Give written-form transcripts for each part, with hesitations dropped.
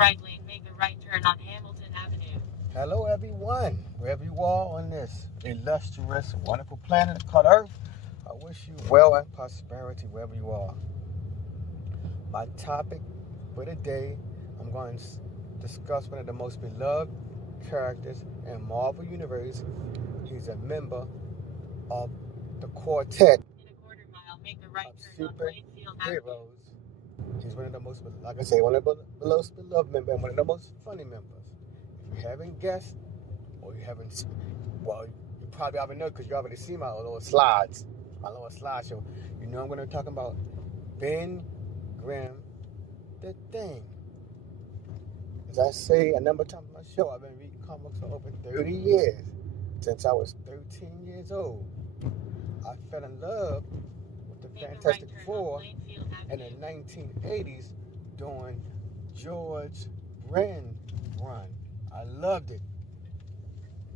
right lane, make a right turn on Hamilton Avenue. Hello, everyone, wherever you are on this illustrious, wonderful planet called Earth. I wish you well and prosperity wherever you are. My topic for today, I'm going to discuss one of the most beloved characters in Marvel Universe. He's a member of the quartet In a quarter mile, make a right of turn on Plainfield Avenue. superheroes. He's one of the most, like I say, one of the most beloved members and one of the most funny members. If you haven't guessed, or you haven't, well, you probably already know because you already see my little slideshow. You know I'm going to be talking about Ben Grimm, the Thing. As I say a number of times on my show, I've been reading comics for over 30 years. Since I was 13 years old, I fell in love with the Fantastic Four in the 1980s during George Grimm run. I loved it.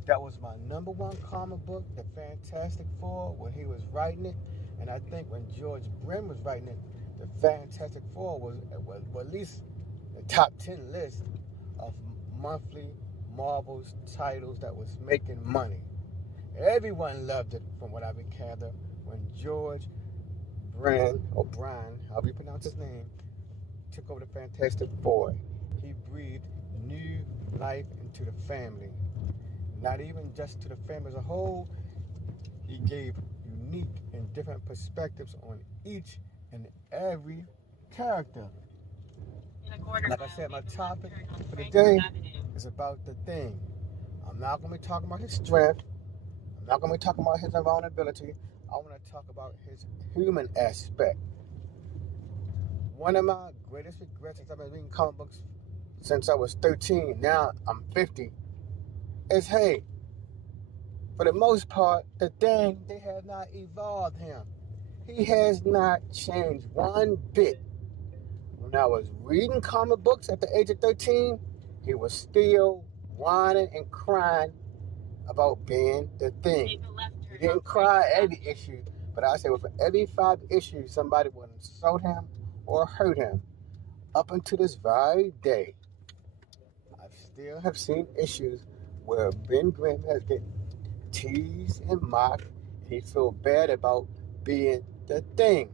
That was my number one comic book, The Fantastic Four, when he was writing it. And I think when George Grimm was writing it, The Fantastic Four was at least the top 10 list of monthly Marvel's titles that was making money. Everyone loved it, from what I could gather, when George Grimm, or Brian, however you pronounce his name, took over the Fantastic Four. He breathed new life into the family. Not even just to the family as a whole, he gave unique and different perspectives on each and every character. Like I said, my topic for today is about the Thing. I'm not going to be talking about his strength. I'm not going to be talking about his invulnerability. I want to talk about his human aspect. One of my greatest regrets since I've been reading comic books since I was 13, now I'm 50, is, hey, for the most part, the Thing, they have not evolved him. He has not changed one bit. When I was reading comic books at the age of 13, he was still whining and crying about being the Thing. He didn't cry every issue, but I say, well, for every 5 issues, somebody would insult him or hurt him. Up until this very day, I still have seen issues where Ben Grimm has been teased and mocked, and he felt bad about being the Thing.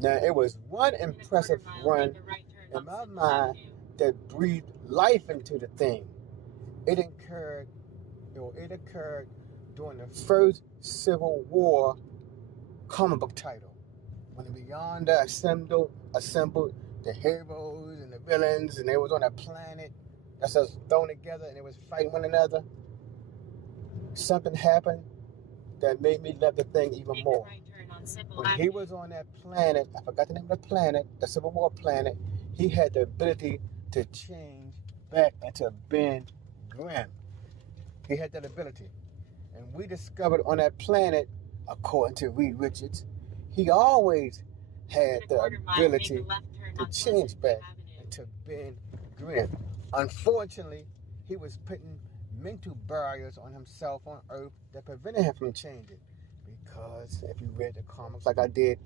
Now, it was one impressive run in my mind that breathed life into the Thing. It occurred during the first Civil War comic book title, when the Beyonder assembled the heroes and the villains, and they was on a planet that's just thrown together, and they was fighting one another. Something happened that made me love the Thing even more. When he was on that planet, I forgot the name of the planet, the Civil War planet, he had the ability to change back into Ben Grimm. He had that ability. And we discovered on that planet, according to Reed Richards, he always had the ability to change back into Ben Grimm. Unfortunately, he was putting mental barriers on himself on Earth that prevented him from changing. Because if you read the comics like I did,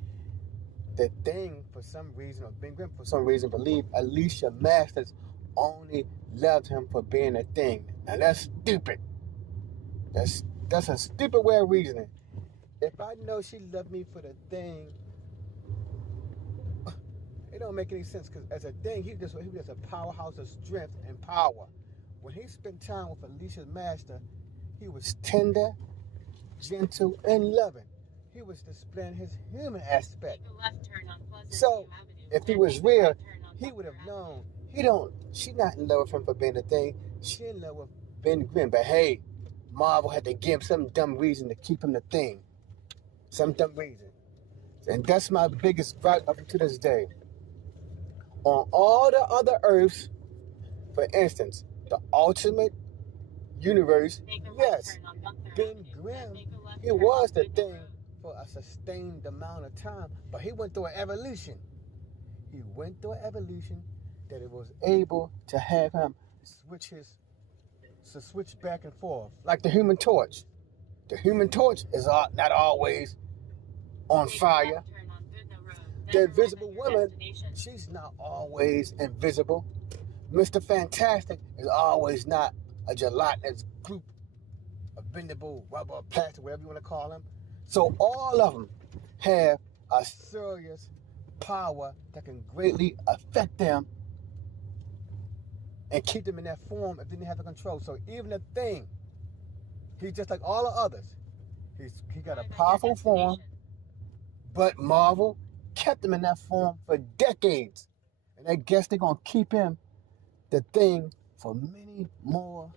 the Thing, for some reason, or Ben Grimm for some reason, believed Alicia Masters only loved him for being a Thing. Now that's stupid. That's a stupid way of reasoning. If I know she loved me for the Thing, it don't make any sense, because as a Thing, he was just a powerhouse of strength and power. When he spent time with Alicia Master, he was tender, gentle, and loving. He was displaying his human aspect. So, if he was real, he would have known she's not in love with him for being a Thing. She's in love with Ben Grimm. But hey, Marvel had to give him some dumb reason to keep him the Thing. Some dumb reason. And that's my biggest gripe up to this day. On all the other Earths, for instance, the Ultimate Universe, yes, Ben Grimm, he was the Thing for a sustained amount of time, but he went through an evolution. He went through an evolution that it was able to have him switch back and forth, like the Human Torch. The Human Torch is not always on fire. The Invisible Woman, she's not always invisible. Mr. Fantastic is always not a gelatinous group of bendable rubber, plastic, whatever you want to call them. So all of them have a serious power that can greatly affect them and keep them in that form if they didn't have the control. So even the Thing, he's just like all the others. He got a powerful form, but Marvel kept him in that form for decades. And I guess they're going to keep him, the Thing, for many more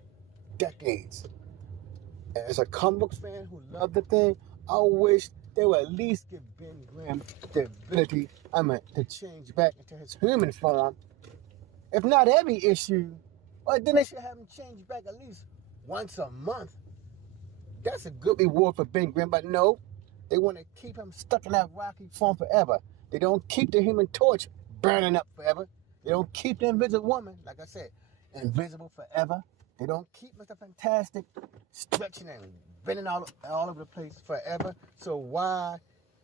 decades. And as a comic book fan who loved the Thing, I wish they would at least give Ben Grimm the ability, to change back into his human form. If not every issue, well, then they should have him change back at least once a month. That's a good reward for Ben Grimm, but no, they want to keep him stuck in that rocky form forever. They don't keep the Human Torch burning up forever. They don't keep the Invisible Woman, like I said, invisible forever. They don't keep Mr. Fantastic stretching and bending all over the place forever. So why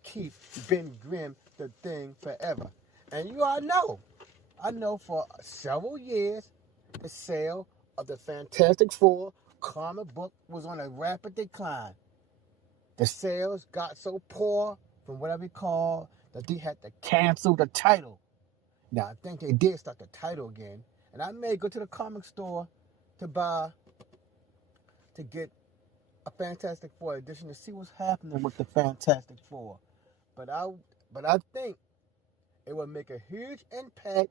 keep Ben Grimm the Thing forever? And you all know, I know for several years, the sale of the Fantastic Four comic book was on a rapid decline. The sales got so poor from what I recall that they had to cancel the title. Now, I think they did start the title again. And I may go to the comic store to get a Fantastic Four edition to see what's happening with the Fantastic Four. But I think it would make a huge impact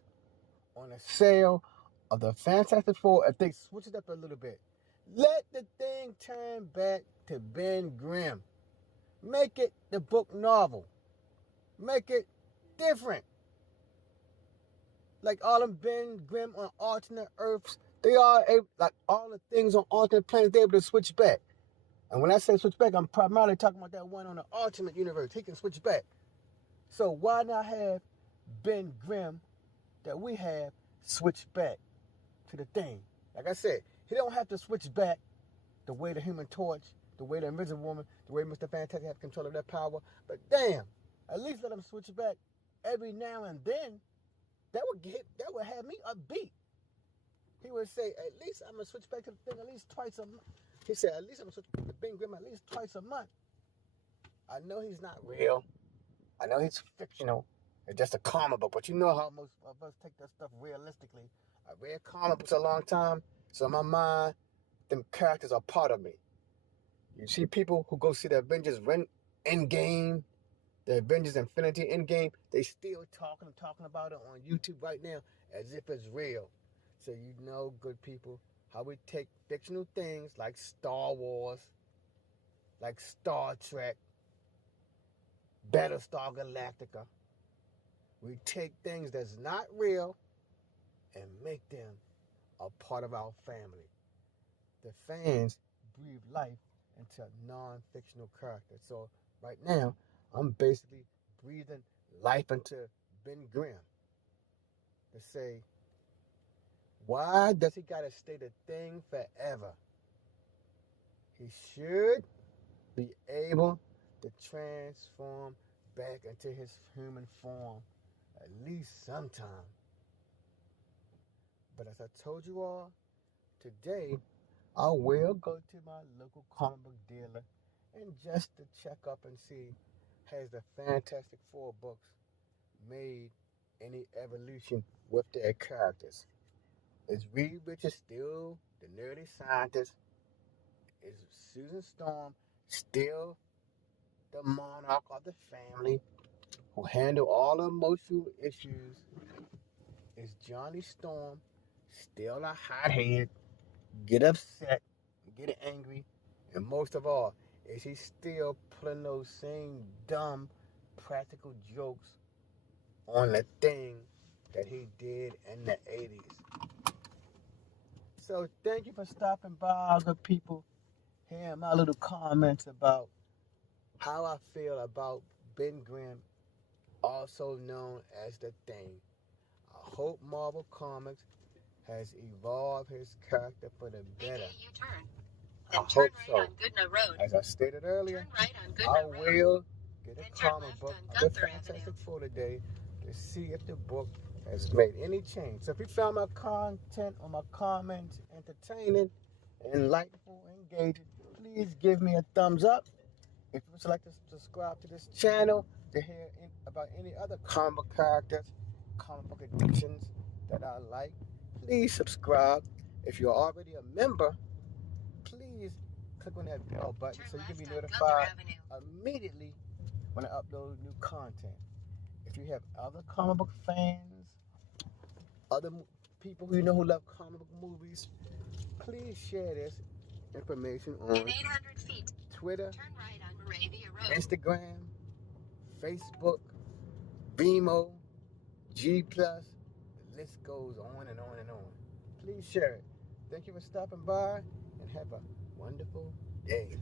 on the sale of the Fantastic Four if they switch it up a little bit. Let the Thing turn back to Ben Grimm. Make it the book novel. Make it different. Like all them Ben Grimm on alternate Earths, they are able, like all the things on alternate planets, they're able to switch back. And when I say switch back, I'm primarily talking about that one on the Ultimate Universe. He can switch back. So why not have Ben Grimm that we have switch back to the Thing? Like I said, he don't have to switch back the way the Human Torch, the way the Invisible Woman, the way Mr. Fantastic have control of their power. But damn, at least let him switch back every now and then. That would have me upbeat. He would say, at least I'm gonna switch back to the Thing at least twice a month. He said, at least I'm gonna switch back to Ben Grimm at least twice a month. I know he's not real. I know he's fictional. It's just a comic book, but you know how most of us take that stuff realistically. I read comic books a long time, so in my mind, them characters are part of me. You see people who go see the Avengers Endgame, the Avengers Infinity Endgame, they still talking about it on YouTube right now as if it's real. So you know, good people, how we take fictional things like Star Wars, like Star Trek, Battlestar Galactica. We take things that's not real and make them a part of our family. The fans breathe life into non-fictional characters. So right now, I'm basically breathing life into Ben Grimm to say, why does he gotta stay the Thing forever? He should be able to transform back into his human form at least sometime. But as I told you all, today I will go to my local comic book dealer and just to check up and see, has the Fantastic Four books made any evolution with their characters? Is Reed Richards still the nerdy scientist? Is Susan Storm still the monarch of the family who handle all the emotional issues? Is Johnny Storm still a hothead, get upset, get angry, and most of all, is he still pulling those same dumb practical jokes on the Thing that he did in the 80s? So thank you for stopping by, good people, hearing my little comments about how I feel about Ben Grimm, also known as the Thing. I hope Marvel Comics has evolved his character for the better. I hope so. As I stated earlier, I will get a Enter comic left book on of the Gunther Fantastic Avenue. Four today to see if the book has made any change. So if you found my content or my comments entertaining, enlightful, engaging, please give me a thumbs up. If you would like to subscribe to this channel to hear about any other comic book characters, comic book editions that I like, please subscribe. If you're already a member, please click on that bell button so you can be notified immediately when I upload new content. If you have other comic book fans, other people who you know who love comic book movies, please share this information on 800 feet. Twitter, Turn right on Moravia Road. Instagram, Facebook, Vimo, G+. The list goes on and on and on. Please share it. Thank you for stopping by and have a wonderful day.